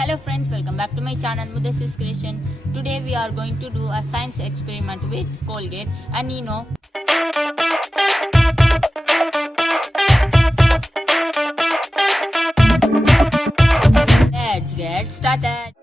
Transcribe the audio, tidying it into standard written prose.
Hello friends, welcome back to my channel Mudassir's Creation. Today we are going to do a science experiment with Colgate and Eno. Let's get started.